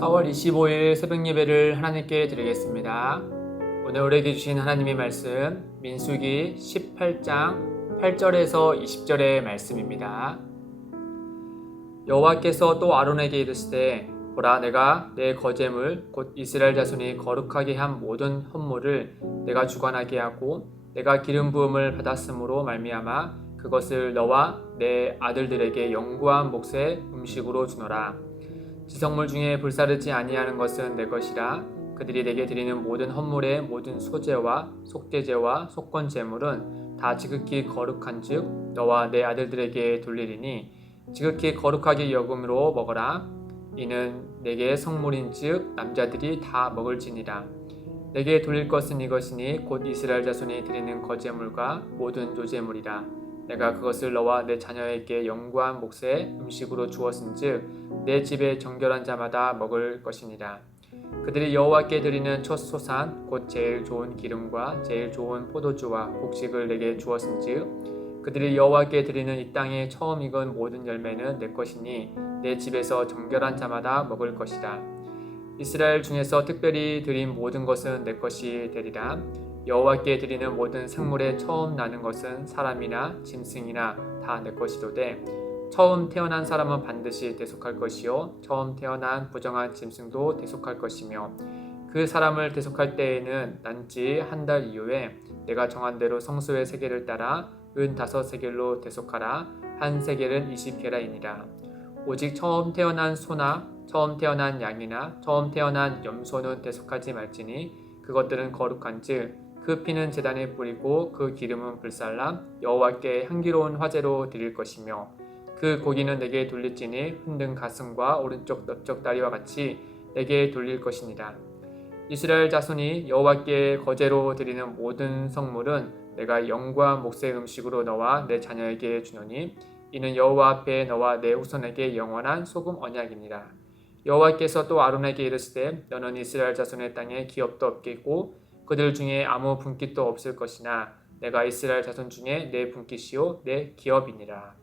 4월 25일 새벽 예배를 하나님께 드리겠습니다. 오늘 우리에게 주신 하나님의 말씀 민수기 18장 8절에서 20절의 말씀입니다. 여호와께서 또 아론에게 이르시되 보라, 내가 내 거제물 곧 이스라엘 자손이 거룩하게 한 모든 헌물을 내가 주관하게 하고 내가 기름 부음을 받았으므로 말미암아 그것을 너와 내 아들들에게 영구한 몫의 음식으로 주노라. 지성물 중에 불사르지 아니하는 것은 내 것이라. 그들이 내게 드리는 모든 헌물의 모든 소제와 속죄제와 속건 제물은 다 지극히 거룩한즉 너와 내 아들들에게 돌리리니 지극히 거룩하게 여김으로 먹어라. 이는 내게 성물인즉 남자들이 다 먹을지니라. 내게 돌릴 것은 이것이니 곧 이스라엘 자손이 드리는 거제물과 모든 조제물이라. 내가 그것을 너와 내 자녀에게 영구한 몫의 음식으로 주었은즉 내 집에 정결한 자마다 먹을 것이니라. 그들이 여호와께 드리는 첫 소산 곧 제일 좋은 기름과 제일 좋은 포도주와 곡식을 내게 주었은즉 그들이 여호와께 드리는 이 땅에 처음 익은 모든 열매는 내 것이니 내 집에서 정결한 자마다 먹을 것이라. 이스라엘 중에서 특별히 드린 모든 것은 내 것이 되리라. 여호와께 드리는 모든 생물에 처음 나는 것은 사람이나 짐승이나 다 내 것이로되 처음 태어난 사람은 반드시 대속할 것이요 처음 태어난 부정한 짐승도 대속할 것이며 그 사람을 대속할 때에는 난지 한 달 이후에 내가 정한 대로 성소의 세겔을 따라 55세겔로 대속하라. 한 세겔은 20게라이니라. 오직 처음 태어난 소나 처음 태어난 양이나 처음 태어난 염소는 대속하지 말지니 그것들은 거룩한즉 그 피는 제단에 뿌리고 그 기름은 불살라 여호와께 향기로운 화제로 드릴 것이며 그 고기는 내게 돌릴지니 흔든 가슴과 오른쪽 넓적 다리와 같이 내게 돌릴 것이니라. 이스라엘 자손이 여호와께 거제로 드리는 모든 성물은 내가 영구한 몫의 음식으로 너와 내 자녀에게 주노니 이는 여호와 앞에 너와 내 후손에게 영원한 소금 언약이니라. 여호와께서 또 아론에게 이르시되 너는 이스라엘 자손의 땅에 기업도 없겠고 그들 중에 아무 분깃도 없을 것이나 내가 이스라엘 자손 중에 내 분깃이요 내 기업이니라.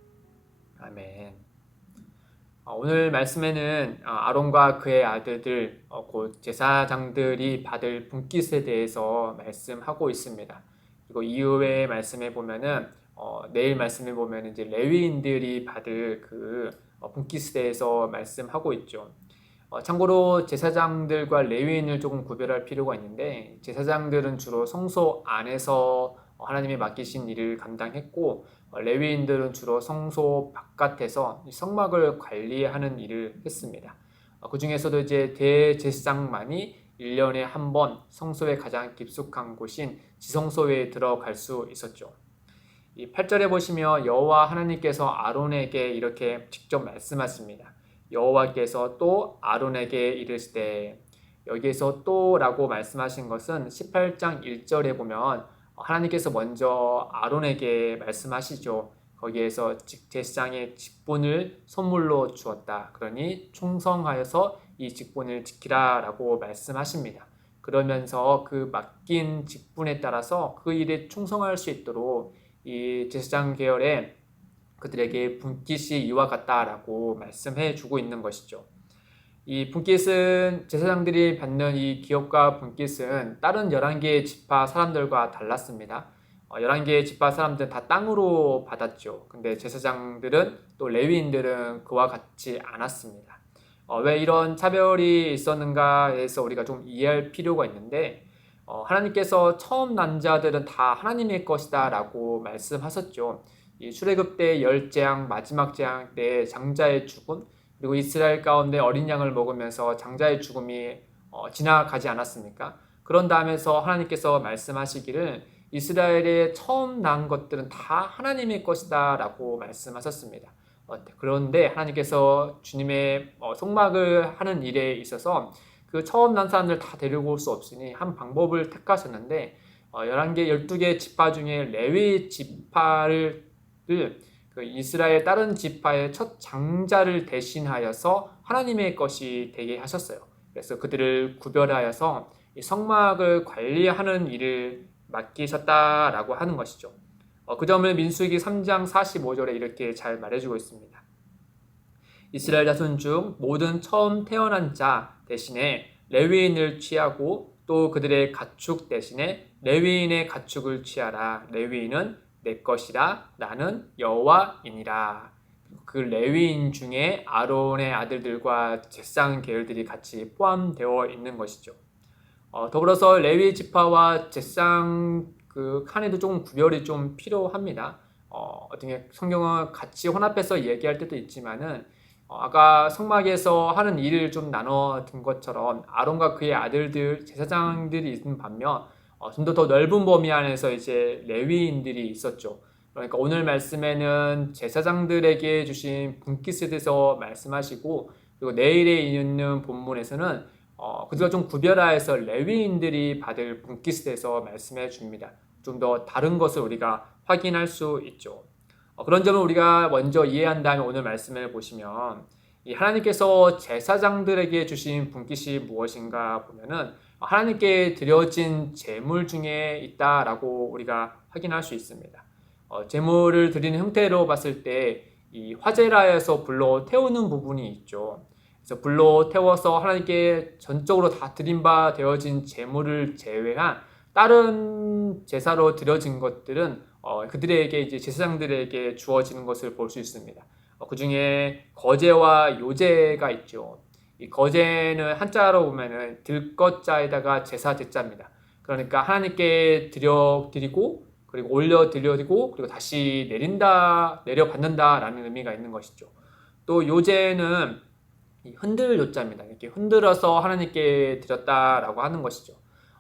아멘. 오늘 말씀에는 아론과 그의 아들들 곧 제사장들이 받을 분깃에 대해서 말씀하고 있습니다. 그리고 이후의 말씀에 보면은 내일 말씀에 보면 이제 레위인들이 받을 그 분깃에 대해서 말씀하고 있죠. 참고로 제사장들과 레위인을 조금 구별할 필요가 있는데 제사장들은 주로 성소 안에서 하나님이 맡기신 일을 감당했고 레위인들은 주로 성소 바깥에서 성막을 관리하는 일을 했습니다. 그 중에서도 이제 대제사장만이 1년에 한 번 성소의 가장 깊숙한 곳인 지성소에 들어갈 수 있었죠. 이 8절에 보시면 여호와 하나님께서 아론에게 이렇게 직접 말씀하십니다. 여호와께서 또 아론에게 이르시되, 여기에서 또라고 말씀하신 것은 18장 1절에 보면 하나님께서 먼저 아론에게 말씀하시죠. 거기에서 제사장의 직분을 선물로 주었다. 그러니 충성하여서 이 직분을 지키라 라고 말씀하십니다. 그러면서 그 맡긴 직분에 따라서 그 일에 충성할 수 있도록 이 제사장 계열의 그들에게 분깃이 이와 같다라고 말씀해 주고 있는 것이죠. 이 분깃은 제사장들이 받는 이 기업과 분깃은 다른 11개의 지파 사람들과 달랐습니다. 11개의 지파 사람들은 다 땅으로 받았죠. 근데 제사장들은 또 레위인들은 그와 같지 않았습니다. 왜 이런 차별이 있었는가에서 우리가 좀 이해할 필요가 있는데 하나님께서 처음 난 자들은 다 하나님의 것이다 라고 말씀하셨죠. 이 출애굽 때 10재앙 마지막 재앙 때 장자의 죽음 그리고 이스라엘 가운데 어린 양을 먹으면서 장자의 죽음이 지나가지 않았습니까? 그런 다음에서 하나님께서 말씀하시기를 이스라엘의 처음 난 것들은 다 하나님의 것이다 라고 말씀하셨습니다. 그런데 하나님께서 주님의 성막을 하는 일에 있어서 그 처음 난 사람들 다 데리고 올 수 없으니 한 방법을 택하셨는데 11개, 12개 지파 중에 레위 지파를 그 이스라엘 다른 지파의 첫 장자를 대신하여서 하나님의 것이 되게 하셨어요. 그래서 그들을 구별하여서 이 성막을 관리하는 일을 맡기셨다라고 하는 것이죠. 그 점을 민수기 3장 45절에 이렇게 잘 말해주고 있습니다. 이스라엘 자손 중 모든 처음 태어난 자 대신에 레위인을 취하고 또 그들의 가축 대신에 레위인의 가축을 취하라. 레위인은 내 것이라. 나는 여호와이니라. 그 레위인 중에 아론의 아들들과 제사장 계열들이 같이 포함되어 있는 것이죠. 더불어서 레위 지파와 제사장 그 칸에도 조금 구별이 좀 필요합니다. 어떻게 성경은 같이 혼합해서 얘기할 때도 있지만은 아까 성막에서 하는 일을 좀 나눠 둔 것처럼 아론과 그의 아들들 제사장들이 있는 반면 좀 더 넓은 범위 안에서 이제 레위인들이 있었죠. 그러니까 오늘 말씀에는 제사장들에게 주신 분깃에 대해서 말씀하시고 그리고 내일에 있는 본문에서는 그들과 좀 구별하여서 레위인들이 받을 분깃에 대해서 말씀해 줍니다. 좀 더 다른 것을 우리가 확인할 수 있죠. 그런 점을 우리가 먼저 이해한 다음에 오늘 말씀을 보시면 이 하나님께서 제사장들에게 주신 분깃이 무엇인가 보면은 하나님께 드려진 제물 중에 있다라고 우리가 확인할 수 있습니다. 제물을 드리는 형태로 봤을 때 이 화제라에서 불로 태우는 부분이 있죠. 그래서 불로 태워서 하나님께 전적으로 다 드린 바 되어진 제물을 제외한 다른 제사로 드려진 것들은 그들에게 이제 제사장들에게 주어지는 것을 볼 수 있습니다. 그 중에 거제와 요제가 있죠. 이 거제는 한자로 보면은 들것자에다가 제사 제자입니다. 그러니까 하나님께 드리고 그리고 올려 드리고 그리고 다시 내려 받는다라는 의미가 있는 것이죠. 또 요제는 흔들 요자입니다. 이렇게 흔들어서 하나님께 드렸다라고 하는 것이죠.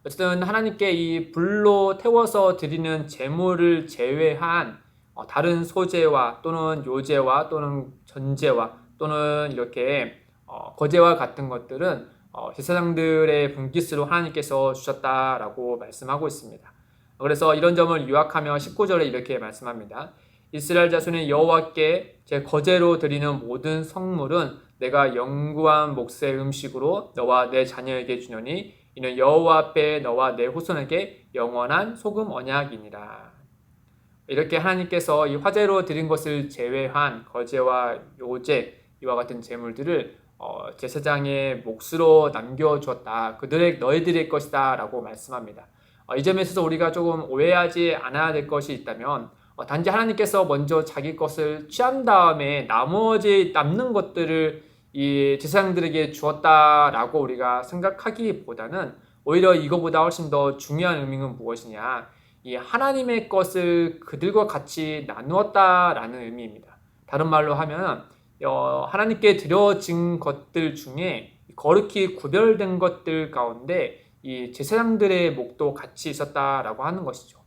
어쨌든 하나님께 이 불로 태워서 드리는 제물을 제외한 다른 소제와 또는 요제와 또는 전제와 또는 이렇게 거제와 같은 것들은 제사장들의 분깃으로 하나님께서 주셨다라고 말씀하고 있습니다. 그래서 이런 점을 요약하며 19절에 이렇게 말씀합니다. 이스라엘 자손의 여호와께 제 거제로 드리는 모든 성물은 내가 영구한 몫의 음식으로 너와 내 자녀에게 주노니 이는 여호와 앞에 너와 내 후손에게 영원한 소금 언약이니라. 이렇게 하나님께서 이 화제로 드린 것을 제외한 거제와 요제 이와 같은 제물들을 제사장의 몫으로 남겨주었다. 너희들의 것이다 라고 말씀합니다. 이 점에 있어서 우리가 조금 오해하지 않아야 될 것이 있다면 단지 하나님께서 먼저 자기 것을 취한 다음에 나머지 남는 것들을 이 제사장들에게 주었다라고 우리가 생각하기보다는 오히려 이거보다 훨씬 더 중요한 의미는 무엇이냐, 이 하나님의 것을 그들과 같이 나누었다라는 의미입니다. 다른 말로 하면 하나님께 드려진 것들 중에 거룩히 구별된 것들 가운데 이 제사장들의 몫도 같이 있었다라고 하는 것이죠.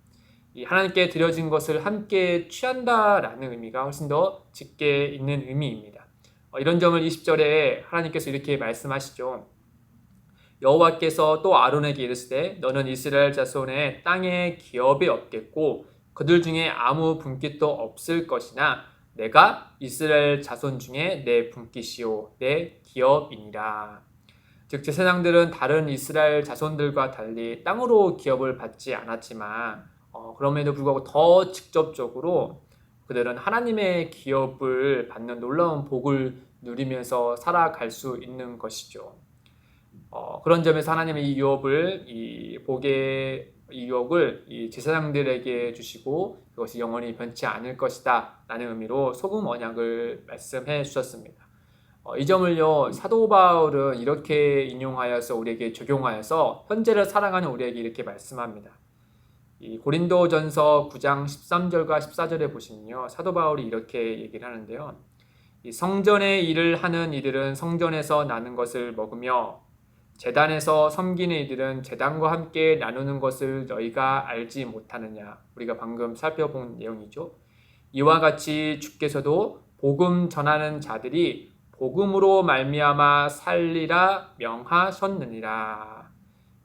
이 하나님께 드려진 것을 함께 취한다라는 의미가 훨씬 더 짙게 있는 의미입니다. 이런 점을 20절에 하나님께서 이렇게 말씀하시죠. 여호와께서 또 아론에게 이르시되 너는 이스라엘 자손의 땅에 기업이 없겠고 그들 중에 아무 분깃도 없을 것이나 내가 이스라엘 자손 중에 내 분깃이요 내 기업이니라. 즉 제사장들은 다른 이스라엘 자손들과 달리 땅으로 기업을 받지 않았지만 그럼에도 불구하고 더 직접적으로 그들은 하나님의 기업을 받는 놀라운 복을 누리면서 살아갈 수 있는 것이죠. 그런 점에서 하나님의 이 복의 유업을 이 제사장들에게 주시고 그것이 영원히 변치 않을 것이다 라는 의미로 소금 언약을 말씀해 주셨습니다. 이 점을요 사도 바울은 이렇게 인용하여서 우리에게 적용하여서 현재를 살아가는 우리에게 이렇게 말씀합니다. 이 고린도전서 9장 13절과 14절에 보시면요 사도 바울이 이렇게 얘기를 하는데요. 이 성전의 일을 하는 이들은 성전에서 나는 것을 먹으며 제단에서 섬기는 이들은 제단과 함께 나누는 것을 너희가 알지 못하느냐. 우리가 방금 살펴본 내용이죠. 이와 같이 주께서도 복음 전하는 자들이 복음으로 말미암아 살리라 명하셨느니라.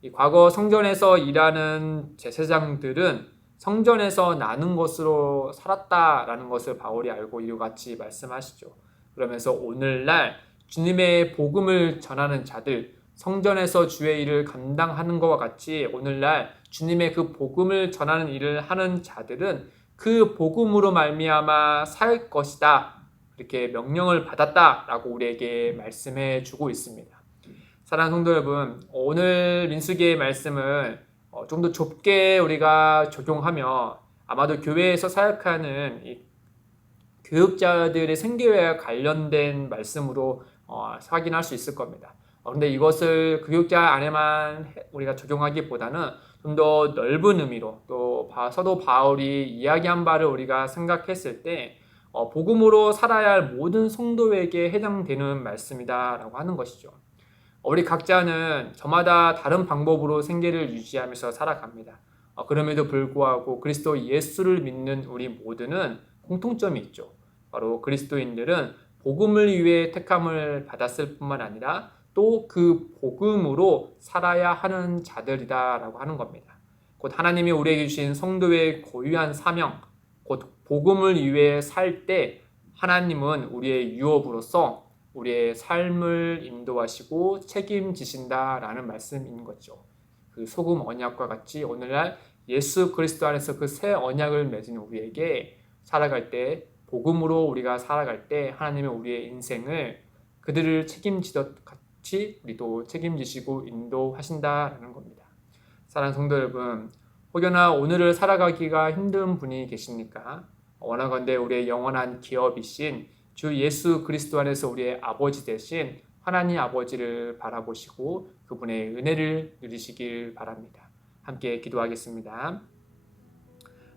이 과거 성전에서 일하는 제사장들은 성전에서 나눈 것으로 살았다라는 것을 바울이 알고 이와 같이 말씀하시죠. 그러면서 오늘날 주님의 복음을 전하는 자들, 성전에서 주의 일을 감당하는 것과 같이 오늘날 주님의 그 복음을 전하는 일을 하는 자들은 그 복음으로 말미암아 살 것이다. 이렇게 명령을 받았다라고 우리에게 말씀해 주고 있습니다. 사랑하는 성도 여러분, 오늘 민수기의 말씀을 좀 더 좁게 우리가 적용하며 아마도 교회에서 사역하는 이 교육자들의 생계와 관련된 말씀으로 확인할 수 있을 겁니다. 그런데 이것을 교육자 안에만 우리가 적용하기보다는 좀 더 넓은 의미로 또 사도 바울이 이야기한 바를 우리가 생각했을 때 복음으로 살아야 할 모든 성도에게 해당되는 말씀이다라고 하는 것이죠. 우리 각자는 저마다 다른 방법으로 생계를 유지하면서 살아갑니다. 그럼에도 불구하고 그리스도 예수를 믿는 우리 모두는 공통점이 있죠. 바로 그리스도인들은 복음을 위해 택함을 받았을 뿐만 아니라 또 그 복음으로 살아야 하는 자들이다라고 하는 겁니다. 곧 하나님이 우리에게 주신 성도의 고유한 사명, 곧 복음을 위해 살 때 하나님은 우리의 유업으로서 우리의 삶을 인도하시고 책임지신다라는 말씀인 거죠. 그 소금 언약과 같이 오늘날 예수 그리스도 안에서 그 새 언약을 맺은 우리에게 살아갈 때 복음으로 우리가 살아갈 때 하나님은 우리의 인생을 그들을 책임지듯 같이 우리도 책임지시고 인도하신다라는 겁니다. 사랑하는 성도 여러분, 혹여나 오늘을 살아가기가 힘든 분이 계십니까? 원하건대 우리의 영원한 기업이신 주 예수 그리스도 안에서 우리의 아버지 되신 하나님 아버지를 바라보시고 그분의 은혜를 누리시길 바랍니다. 함께 기도하겠습니다.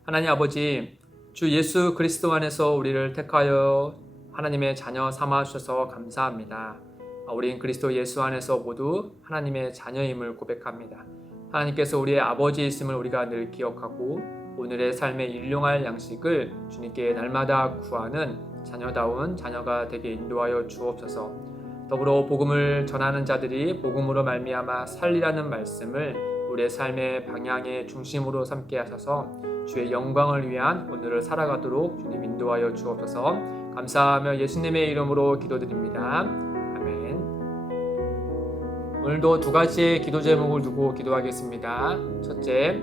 하나님 아버지, 주 예수 그리스도 안에서 우리를 택하여 하나님의 자녀 삼아 주셔서 감사합니다. 우린 그리스도 예수 안에서 모두 하나님의 자녀임을 고백합니다. 하나님께서 우리의 아버지이심을 우리가 늘 기억하고 오늘의 삶에 일용할 양식을 주님께 날마다 구하는 자녀다운 자녀가 되게 인도하여 주옵소서. 더불어 복음을 전하는 자들이 복음으로 말미암아 살리라는 말씀을 우리의 삶의 방향의 중심으로 삼게 하셔서 주의 영광을 위한 오늘을 살아가도록 주님 인도하여 주옵소서. 감사하며 예수님의 이름으로 기도드립니다. 아멘. 오늘도 두 가지의 기도 제목을 두고 기도하겠습니다. 첫째,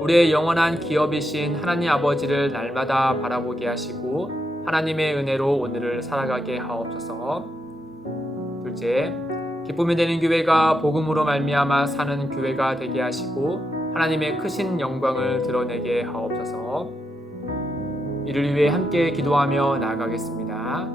우리의 영원한 기업이신 하나님 아버지를 날마다 바라보게 하시고 하나님의 은혜로 오늘을 살아가게 하옵소서. 둘째, 기쁨이 되는 교회가 복음으로 말미암아 사는 교회가 되게 하시고 하나님의 크신 영광을 드러내게 하옵소서. 이를 위해 함께 기도하며 나아가겠습니다.